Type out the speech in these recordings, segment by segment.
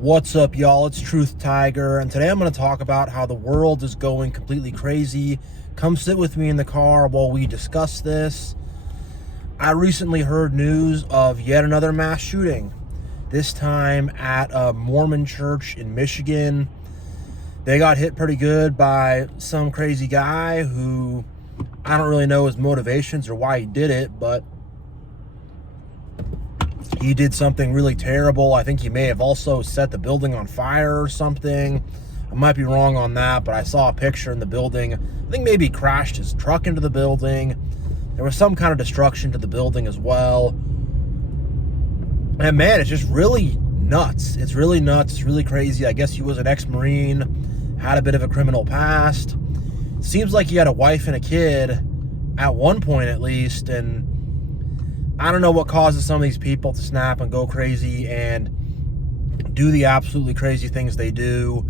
What's up, y'all? It's TruthTiger, and today I'm going to talk about how the world is going completely crazy. Come sit with me in the car while we discuss this. I recently heard news of yet another mass shooting, this time at a Mormon church in Michigan. They got hit pretty good by some crazy guy who I don't really know his motivations or why he did it, but he did something really terrible. I think he may have also set the building on fire or something. I might be wrong on that, but I saw a picture in the building. I think maybe he crashed his truck into the building. There was some kind of destruction to the building as well. And man, it's just really nuts. It's really nuts. It's really crazy. I guess he was an ex-Marine, had a bit of a criminal past. Seems like he had a wife and a kid at one point at least, and I don't know what causes some of these people to snap and go crazy and do the absolutely crazy things they do.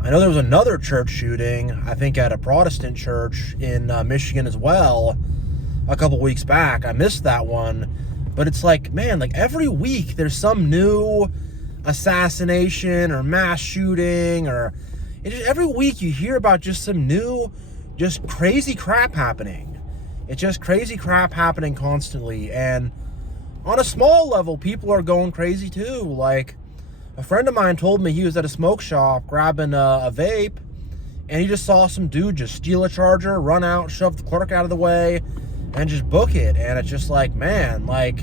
I know there was another church shooting, I think at a Protestant church in Michigan as well, a couple weeks back. I missed that one. But it's like, man, like every week there's some new assassination or mass shooting, or every week you hear about just some new, just crazy crap happening. It's just crazy crap happening constantly. And on a small level, people are going crazy too. Like, a friend of mine told me he was at a smoke shop grabbing a vape, and he just saw some dude just steal a charger, run out, shove the clerk out of the way, and just book it. And it's just like, man, like,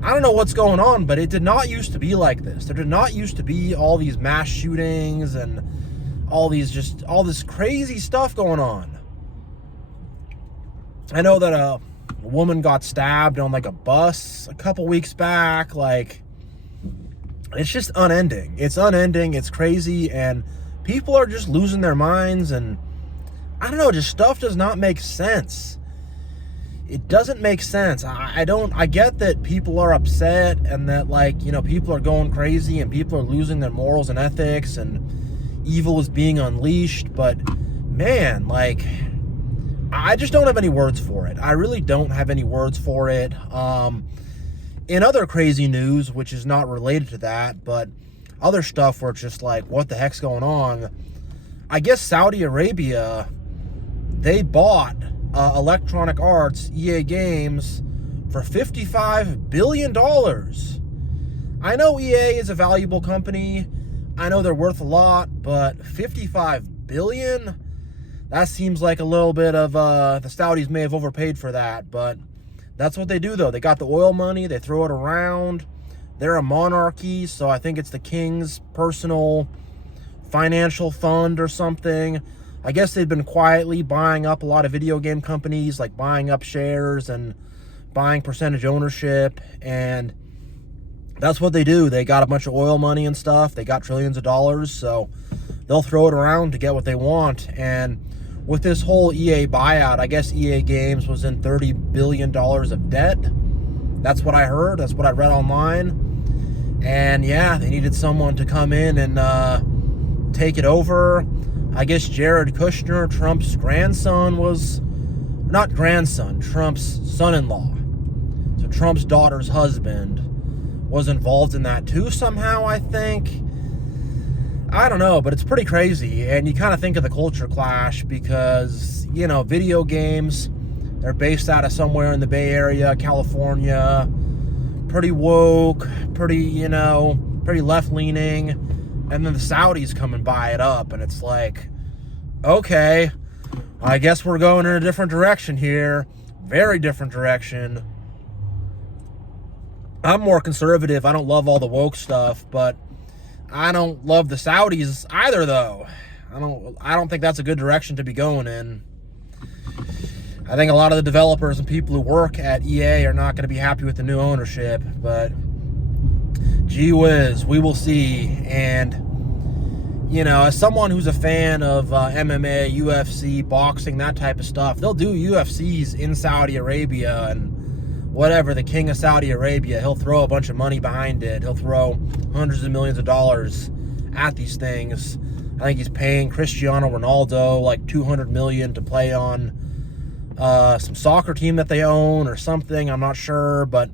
I don't know what's going on, but it did not used to be like this. There did not used to be all these mass shootings and all this crazy stuff going on. I know that a woman got stabbed on like a bus a couple weeks back. Like, it's just unending. It's unending. It's crazy, and people are just losing their minds, and I don't know, just stuff does not make sense. It doesn't make sense. I get that people are upset and that, like, you know, people are going crazy and people are losing their morals and ethics and evil is being unleashed, but man, like, I just don't have any words for it. I really don't have any words for it. In other crazy news, which is not related to that, but other stuff where it's just like, what the heck's going on? I guess Saudi Arabia, they bought Electronic Arts, EA Games, for $55 billion. I know EA is a valuable company. I know they're worth a lot, but $55 billion? That seems like a little bit of, the Saudis may have overpaid for that, but that's what they do, though. They got the oil money, they throw it around. They're a monarchy, so I think it's the king's personal financial fund or something. I guess they've been quietly buying up a lot of video game companies, like buying up shares and buying percentage ownership, and that's what they do. They got a bunch of oil money and stuff. They got trillions of dollars, so they'll throw it around to get what they want. And with this whole EA buyout, I guess EA Games was in $30 billion of debt. That's what I heard. That's what I read online. And yeah, they needed someone to come in and take it over. I guess Jared Kushner, Trump's grandson, was, not grandson, Trump's son-in-law. So Trump's daughter's husband was involved in that too somehow, I think. I don't know, but it's pretty crazy. And you kind of think of the culture clash because, you know, video games, they're based out of somewhere in the Bay Area, California, pretty woke, pretty, you know, pretty left-leaning. And then the Saudis come and buy it up, and it's like, okay, I guess we're going in a different direction here. Very different direction. I'm more conservative. I don't love all the woke stuff, but I don't love the Saudis either, though. I don't think that's a good direction to be going in. I think a lot of the developers and people who work at EA are not going to be happy with the new ownership, but gee whiz, we will see. And, you know, as someone who's a fan of MMA, UFC, boxing, that type of stuff, they'll do UFCs in Saudi Arabia, and whatever, the king of Saudi Arabia, he'll throw a bunch of money behind it. He'll throw hundreds of millions of dollars at these things. I think he's paying Cristiano Ronaldo like $200 million to play on some soccer team that they own or something. I'm not sure, but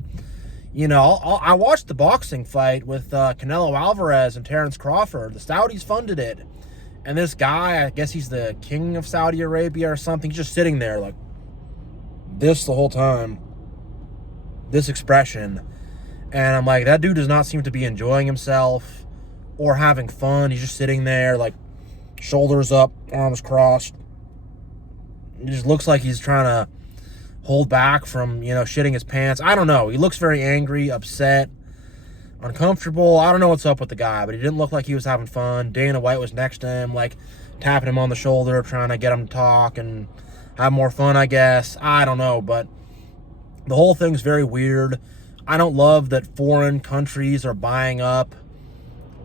I watched the boxing fight with Canelo Alvarez and Terrence Crawford. The Saudis funded it. And this guy, I guess he's the king of Saudi Arabia or something, he's just sitting there like this the whole time. This expression. And I'm like, that dude does not seem to be enjoying himself or having fun. He's just sitting there like shoulders up, arms crossed. It just looks like he's trying to hold back from, shitting his pants. I don't know. He looks very angry, upset, uncomfortable. I don't know what's up with the guy, but he didn't look like he was having fun. Dana White was next to him, like tapping him on the shoulder, trying to get him to talk and have more fun, I guess. I don't know, but the whole thing's very weird. I don't love that foreign countries are buying up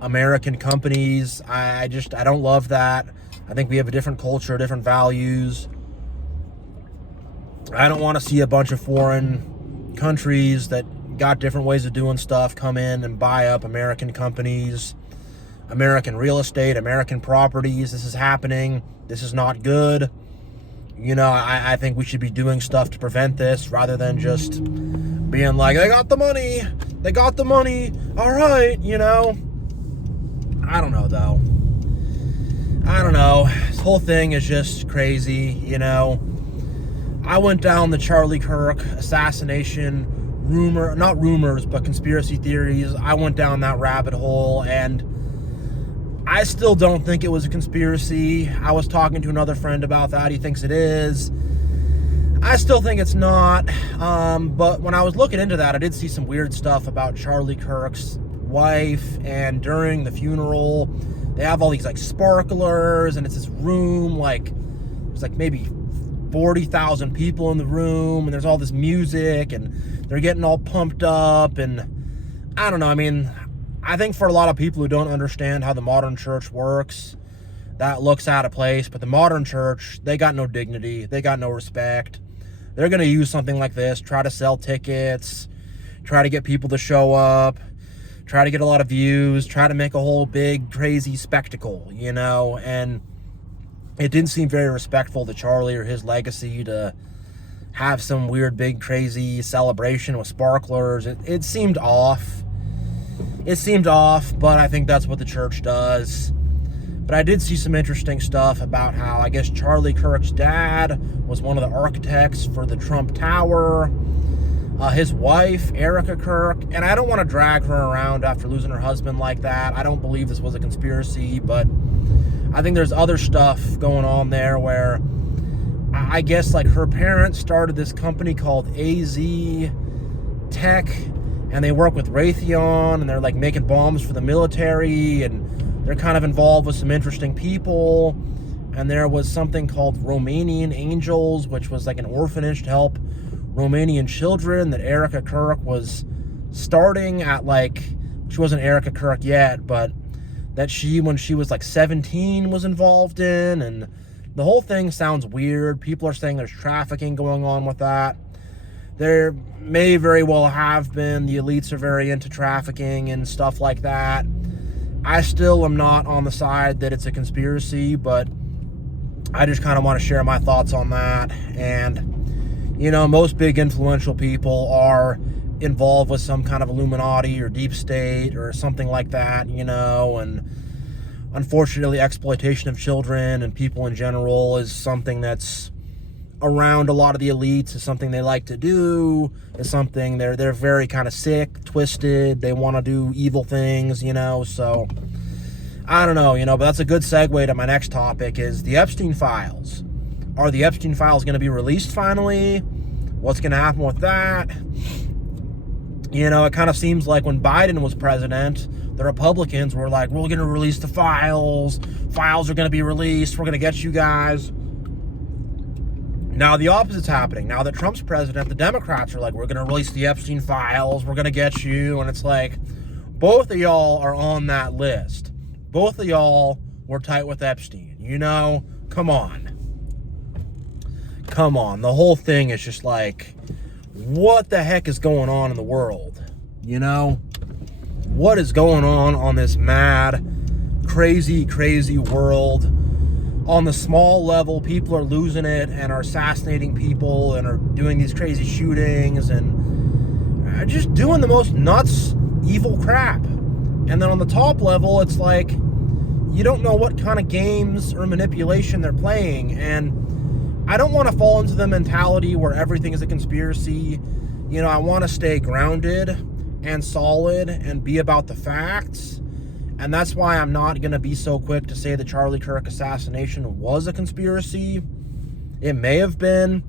American companies. I don't love that. I think we have a different culture, different values. I don't want to see a bunch of foreign countries that got different ways of doing stuff come in and buy up American companies, American real estate, American properties. This is happening. This is not good. I think we should be doing stuff to prevent this rather than just being like, they got the money. They got the money. All right, I don't know, though. I don't know. This whole thing is just crazy, I went down the Charlie Kirk assassination not rumors, but conspiracy theories. I went down that rabbit hole, and I still don't think it was a conspiracy. I was talking to another friend about that. He thinks it is. I still think it's not. But when I was looking into that, I did see some weird stuff about Charlie Kirk's wife, and during the funeral, they have all these like sparklers, and it's this room, like there's like maybe 40,000 people in the room, and there's all this music, and they're getting all pumped up, and I don't know. I mean, I think for a lot of people who don't understand how the modern church works, that looks out of place. But the modern church, they got no dignity. They got no respect. They're going to use something like this, try to sell tickets, try to get people to show up, try to get a lot of views, try to make a whole big, crazy spectacle, and it didn't seem very respectful to Charlie or his legacy to have some weird, big, crazy celebration with sparklers. It seemed off. It seemed off, but I think that's what the church does. But I did see some interesting stuff about how, I guess, Charlie Kirk's dad was one of the architects for the Trump Tower. His wife, Erica Kirk, and I don't want to drag her around after losing her husband like that. I don't believe this was a conspiracy, but I think there's other stuff going on there where I guess like her parents started this company called AZ Tech, and they work with Raytheon, and they're like making bombs for the military, and they're kind of involved with some interesting people. And there was something called Romanian Angels, which was like an orphanage to help Romanian children that Erica Kirk was starting at, like, she wasn't Erica Kirk yet, but that she, when she was like 17, was involved in. And the whole thing sounds weird. People are saying there's trafficking going on with that. There may very well have been. The elites are very into trafficking and stuff like that. I still am not on the side that it's a conspiracy, but I just kind of want to share my thoughts on that. And most big influential people are involved with some kind of Illuminati or deep state or something like that, and unfortunately exploitation of children and people in general is something that's around a lot of the elites, is something they like to do, is something they're very kind of sick, twisted, they want to do evil things, so I don't know, but that's a good segue to my next topic, is the Epstein files. Are the Epstein files going to be released finally? What's going to happen with that? It kind of seems like when Biden was president, the Republicans were like, we're going to release the files. Files are going to be released. We're going to get you guys. Now the opposite's happening. Now that Trump's president, the Democrats are like, we're going to release the Epstein files. We're going to get you. And it's like, both of y'all are on that list. Both of y'all were tight with Epstein. Come on. Come on. The whole thing is just like, what the heck is going on in the world? What is going on this mad, crazy, crazy world? On the small level, people are losing it and are assassinating people and are doing these crazy shootings. And just doing the most nuts, evil crap. And then on the top level, it's like, you don't know what kind of games or manipulation they're playing. And I don't want to fall into the mentality where everything is a conspiracy. You know, I want to stay grounded and solid and be about the facts. And that's why I'm not going to be so quick to say the Charlie Kirk assassination was a conspiracy. It may have been.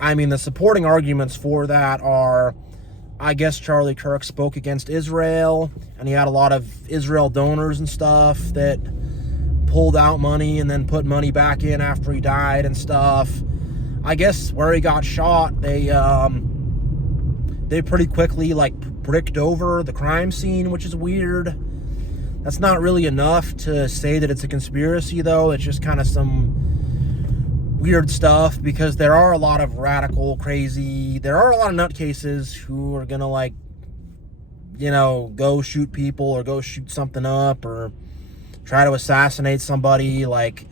I mean, the supporting arguments for that are, I guess Charlie Kirk spoke against Israel, and he had a lot of Israel donors and stuff that pulled out money and then put money back in after he died and stuff. I guess where he got shot, they pretty quickly, like, bricked over the crime scene, which is weird. That's not really enough to say that it's a conspiracy, though. It's just kind of some weird stuff, because there are a lot of radical, crazy, there are a lot of nutcases who are gonna, like, you know, go shoot people or go shoot something up or try to assassinate somebody. Like,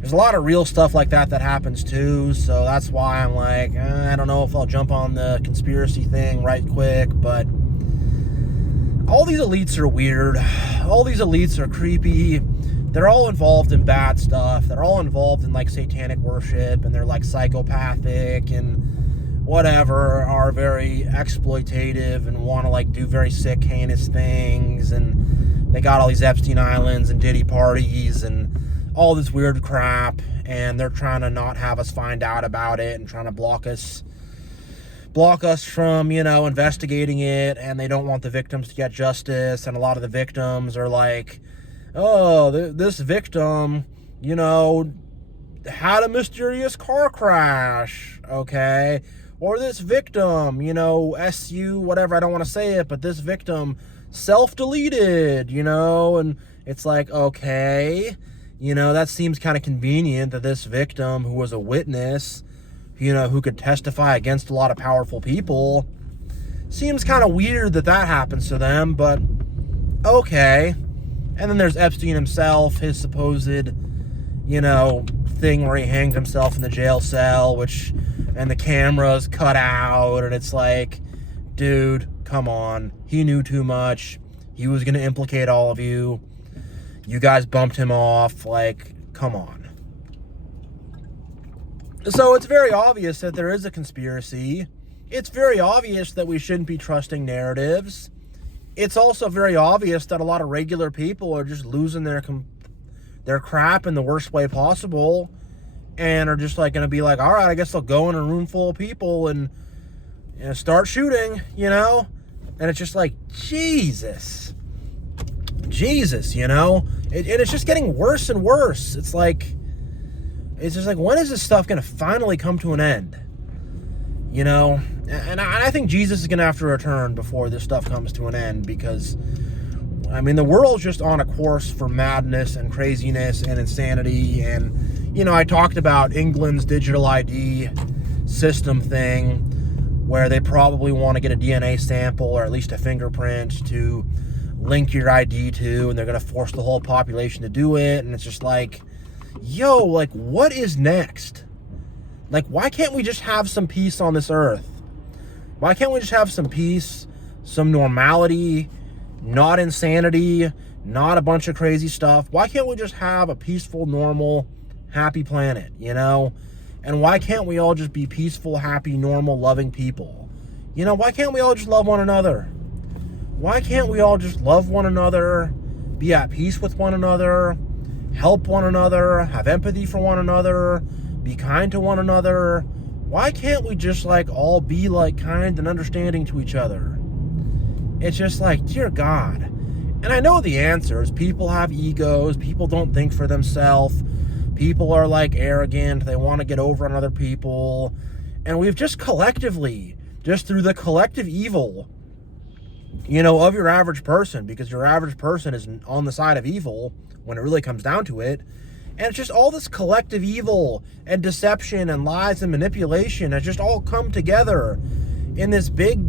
there's a lot of real stuff like that that happens too. So that's why I'm like, I don't know if I'll jump on the conspiracy thing right quick. But all these elites are weird. All these elites are creepy. They're all involved in bad stuff. They're all involved in, like, satanic worship, and they're, like, psychopathic and whatever, are very exploitative and want to, like, do very sick, heinous things. And they got all these Epstein Islands and Diddy parties and all this weird crap, and they're trying to not have us find out about it and trying to block us from, you know, investigating it. And they don't want the victims to get justice. And a lot of the victims are like, oh, this victim, you know, had a mysterious car crash, okay? Or this victim, you know, SU, whatever, I don't want to say it, but this victim self-deleted, you know? And it's like, okay, you know, that seems kind of convenient that this victim, who was a witness, you know, who could testify against a lot of powerful people, seems kind of weird that that happens to them, but okay. And then there's Epstein himself, his supposed, you know, thing where he hanged himself in the jail cell, and the camera's cut out, and it's like, dude, come on. He knew too much. He was going to implicate all of you. You guys bumped him off. Like, come on. So it's very obvious that there is a conspiracy. It's very obvious that we shouldn't be trusting narratives. It's also very obvious that a lot of regular people are just losing their crap in the worst way possible, and are just, like, going to be like, all right, I guess I'll go in a room full of people and, you know, start shooting, you know? And it's just like, Jesus, you know? It's just getting worse and worse. It's just like, when is this stuff going to finally come to an end? You know? And I think Jesus is going to have to return before this stuff comes to an end, because, I mean, the world's just on a course for madness and craziness and insanity. And, you know, I talked about England's digital ID system thing, where they probably want to get a DNA sample or at least a fingerprint to link your ID to, and they're going to force the whole population to do it. And it's just like, yo, like, what is next? Like, why can't we just have some peace on this earth? Why can't we just have some peace, some normality, not insanity, not a bunch of crazy stuff? Why can't we just have a peaceful, normal, happy planet, you know? And why can't we all just be peaceful, happy, normal, loving people? You know, why can't we all just love one another? Why can't we all just love one another, be at peace with one another, help one another, have empathy for one another, be kind to one another? Why can't we just, like, all be, like, kind and understanding to each other? It's just like, dear God. And I know the answers. People have egos. People don't think for themselves. People are, like, arrogant. They want to get over on other people. And we've just collectively, just through the collective evil, you know, of your average person, because your average person is on the side of evil when it really comes down to it. And it's just all this collective evil and deception and lies and manipulation has just all come together in this big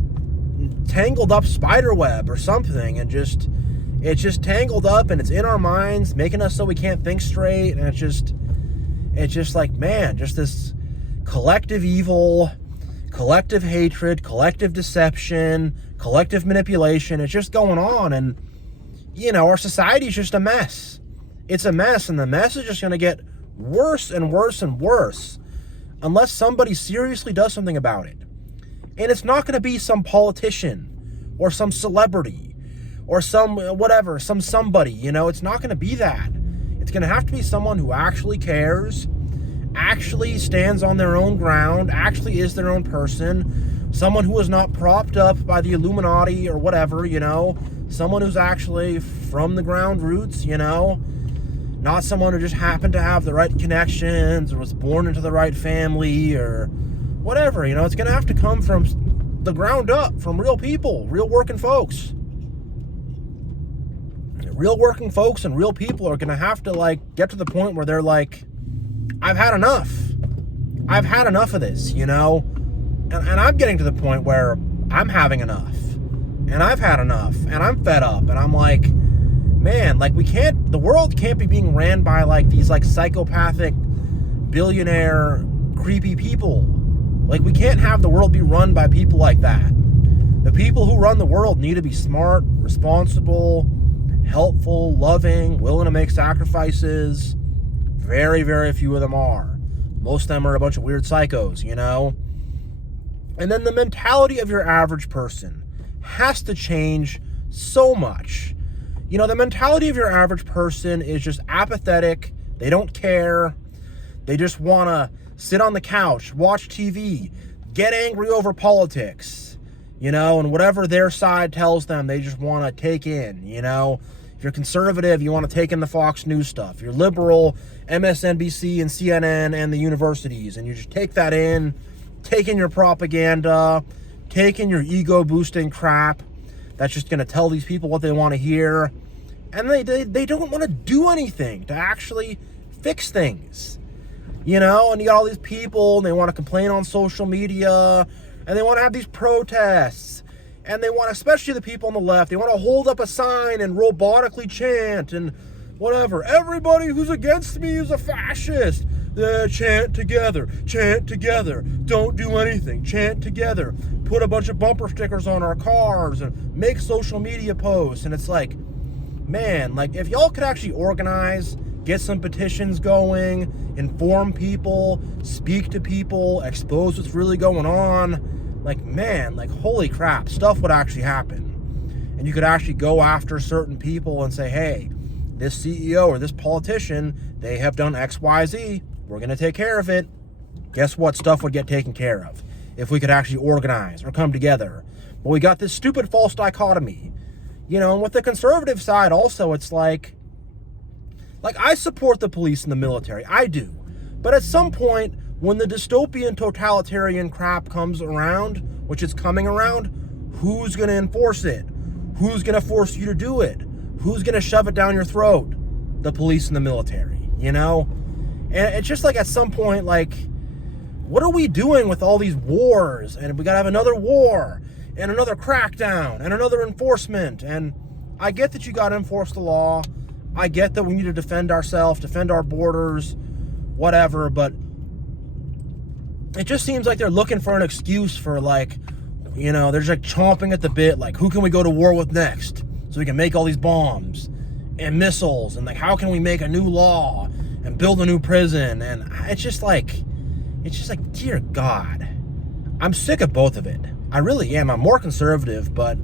tangled up spider web or something. And it's just tangled up, and it's in our minds, making us so we can't think straight. And it's just like, man, just this collective evil, collective hatred, collective deception, collective manipulation. It's just going on. And, you know, our society is just a mess. It's a mess, and the mess is just going to get worse and worse and worse unless somebody seriously does something about it. And it's not going to be some politician or some celebrity or some whatever, somebody, you know. It's not going to be that. It's going to have to be someone who actually cares, actually stands on their own ground, actually is their own person, someone who is not propped up by the Illuminati or whatever, you know, someone who's actually from the ground roots, you know, not someone who just happened to have the right connections or was born into the right family or whatever, you know. It's going to have to come from the ground up, from real people, real working folks. Real working folks and real people are going to have to, like, get to the point where they're like, I've had enough. I've had enough of this, you know? And I'm getting to the point where I'm having enough. And I've had enough. And I'm fed up. And I'm like, man, like, the world can't be being ran by, like, these, like, psychopathic, billionaire, creepy people. Like, we can't have the world be run by people like that. The people who run the world need to be smart, responsible, helpful, loving, willing to make sacrifices. Very, very few of them are. Most of them are a bunch of weird psychos, you know? And then the mentality of your average person has to change so much. You know, the mentality of your average person is just apathetic. They don't care. They just want to sit on the couch, watch TV, get angry over politics, you know, and whatever their side tells them, they just want to take in, you know. If you're conservative, you want to take in the Fox News stuff. You're liberal, MSNBC and CNN and the universities, and you just take that in, take in your propaganda, take in your ego-boosting crap that's just going to tell these people what they want to hear, and they don't want to do anything to actually fix things, you know. And you got all these people, and they want to complain on social media, and they want to have these protests, and they want, especially the people on the left, they want to hold up a sign and robotically chant and whatever. Everybody who's against me is a fascist. Chant together, don't do anything, chant together, put a bunch of bumper stickers on our cars and make social media posts. And it's like, man, like, if y'all could actually organize, get some petitions going, inform people, speak to people, expose what's really going on, like, man, like, holy crap, stuff would actually happen. And you could actually go after certain people and say, hey, this CEO or this politician, they have done X, Y, Z. We're going to take care of it. Guess what? Stuff would get taken care of if we could actually organize or come together. But we got this stupid false dichotomy, you know. And with the conservative side also, it's like I support the police and the military. I do. But at some point, when the dystopian totalitarian crap comes around, which is coming around, who's going to enforce it? Who's going to force you to do it? Who's going to shove it down your throat? The police and the military, you know? And it's just like, at some point, like, what are we doing with all these wars? And we got to have another war and another crackdown and another enforcement. And I get that you got to enforce the law. I get that we need to defend ourselves, defend our borders, whatever. But it just seems like they're looking for an excuse for, like, you know, they're just like chomping at the bit. Like, who can we go to war with next? So we can make all these bombs and missiles. And, like, how can we make a new law and build a new prison? And it's just like, dear God, I'm sick of both of it. I really am. I'm more conservative, but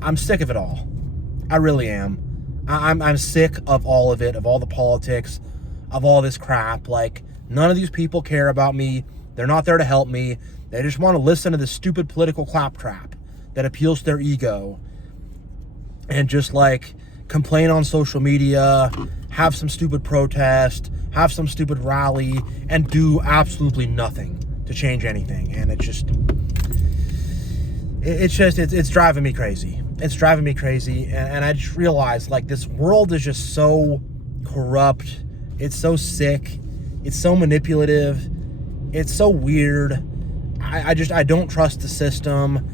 I'm sick of it all. I really am. I'm sick of all of it, of all the politics, of all this crap. Like, none of these people care about me. They're not there to help me. They just want to listen to this stupid political claptrap that appeals to their ego and just, like, complain on social media, have some stupid protest, have some stupid rally, and do absolutely nothing to change anything. And it's driving me crazy. It's driving me crazy. And I just realized, like, this world is just so corrupt. It's so sick. It's so manipulative. It's so weird. I don't trust the system.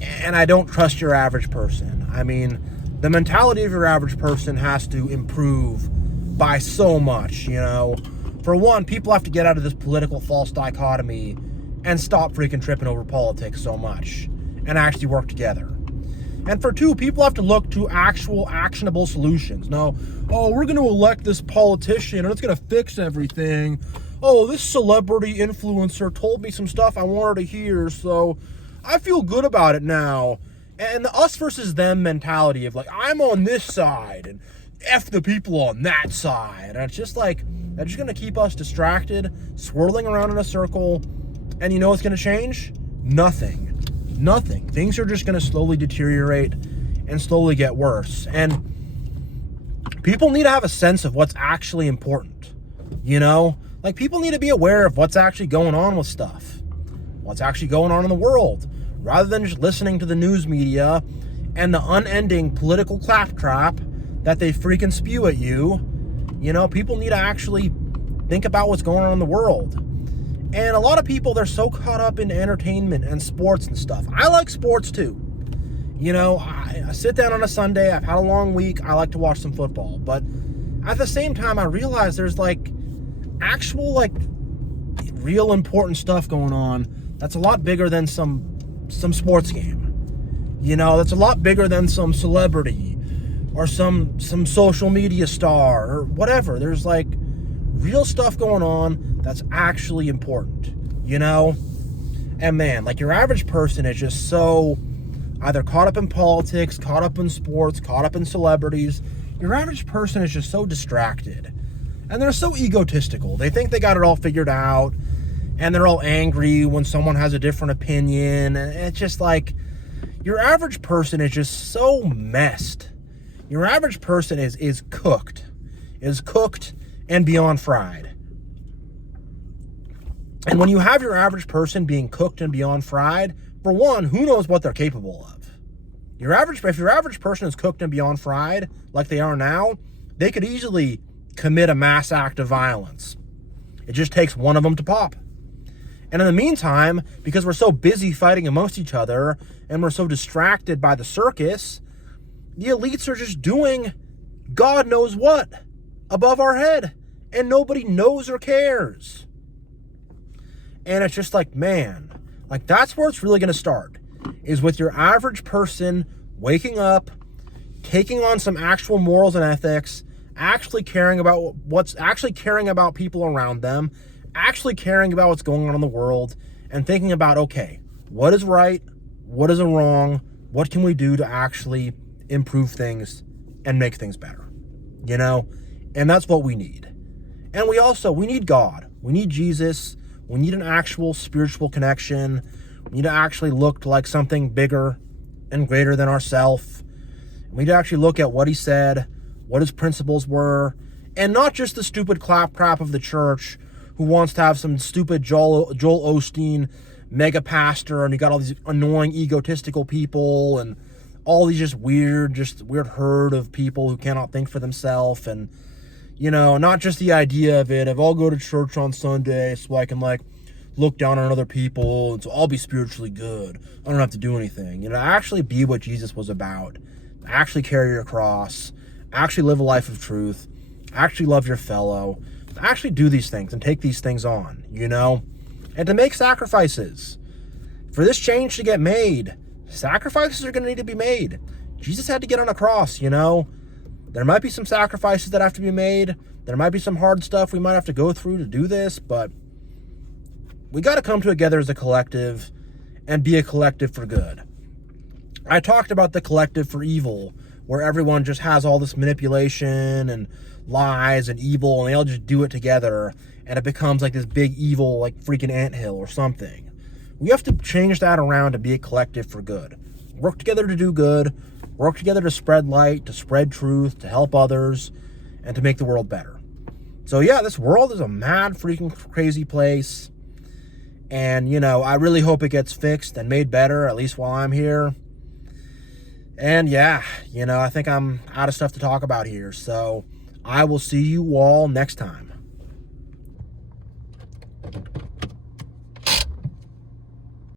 And I don't trust your average person. I mean, the mentality of your average person has to improve by so much, you know. For one, people have to get out of this political false dichotomy and stop freaking tripping over politics so much and actually work together. And for two, people have to look to actual actionable solutions. No, oh, we're going to elect this politician and it's going to fix everything. Oh, this celebrity influencer told me some stuff I wanted to hear, so I feel good about it now. And the us versus them mentality of like, I'm on this side and F the people on that side. And it's just like, that's just going to keep us distracted, swirling around in a circle. And you know what's going to change? Nothing. Things are just going to slowly deteriorate and slowly get worse. And people need to have a sense of what's actually important. You know? Like, people need to be aware of what's actually going on with stuff. What's actually going on in the world. Rather than just listening to the news media and the unending political claptrap that they freaking spew at you. You know, people need to actually think about what's going on in the world. And a lot of people, they're so caught up in entertainment and sports and stuff. I like sports too. You know, I sit down on a Sunday, I've had a long week, I like to watch some football. But at the same time, I realize there's like actual like real important stuff going on that's a lot bigger than some sports game. You know, that's a lot bigger than some celebrity or some social media star or whatever. There's like real stuff going on that's actually important, you know? And man, like your average person is just so either caught up in politics, caught up in sports, caught up in celebrities. Your average person is just so distracted. And they're so egotistical. They think they got it all figured out. And they're all angry when someone has a different opinion. And it's just like, your average person is just so messed. Your average person is cooked and beyond fried. And when you have your average person being cooked and beyond fried, for one, who knows what they're capable of? If your average person is cooked and beyond fried, like they are now, they could easily commit a mass act of violence. It just takes one of them to pop. And in the meantime, because we're so busy fighting amongst each other and we're so distracted by the circus, the elites are just doing God knows what above our head, and nobody knows or cares. And it's just like, man, like that's where it's really going to start, is with your average person waking up, taking on some actual morals and ethics, actually caring about people around them, actually caring about what's going on in the world, and thinking about, okay, what is right, what is wrong, what can we do to actually improve things and make things better, you know? And that's what we need. And we need God. We need Jesus. We need an actual spiritual connection. We need to actually look like something bigger and greater than ourselves. We need to actually look at what he said, what his principles were, and not just the stupid claptrap of the church who wants to have some stupid Joel Osteen mega pastor, and you got all these annoying egotistical people and all these just weird herd of people who cannot think for themselves. And, you know, not just the idea of I'll go to church on Sunday so I can like look down on other people and so I'll be spiritually good. I don't have to do anything. You know, actually be what Jesus was about. Actually carry your cross. Actually live a life of truth. Actually love your fellow. Actually do these things and take these things on, you know? And to make sacrifices. For this change to get made, sacrifices are going to need to be made. Jesus had to get on a cross, you know? There might be some sacrifices that have to be made. There might be some hard stuff we might have to go through to do this, but we got to come together as a collective and be a collective for good. I talked about the collective for evil, where everyone just has all this manipulation and lies and evil, and they all just do it together, and it becomes like this big evil, like freaking anthill or something. We have to change that around to be a collective for good. Work together to do good, work together to spread light, to spread truth, to help others, and to make the world better. So yeah, this world is a mad, freaking crazy place. And, you know, I really hope it gets fixed and made better, at least while I'm here. And yeah, you know, I think I'm out of stuff to talk about here. So I will see you all next time.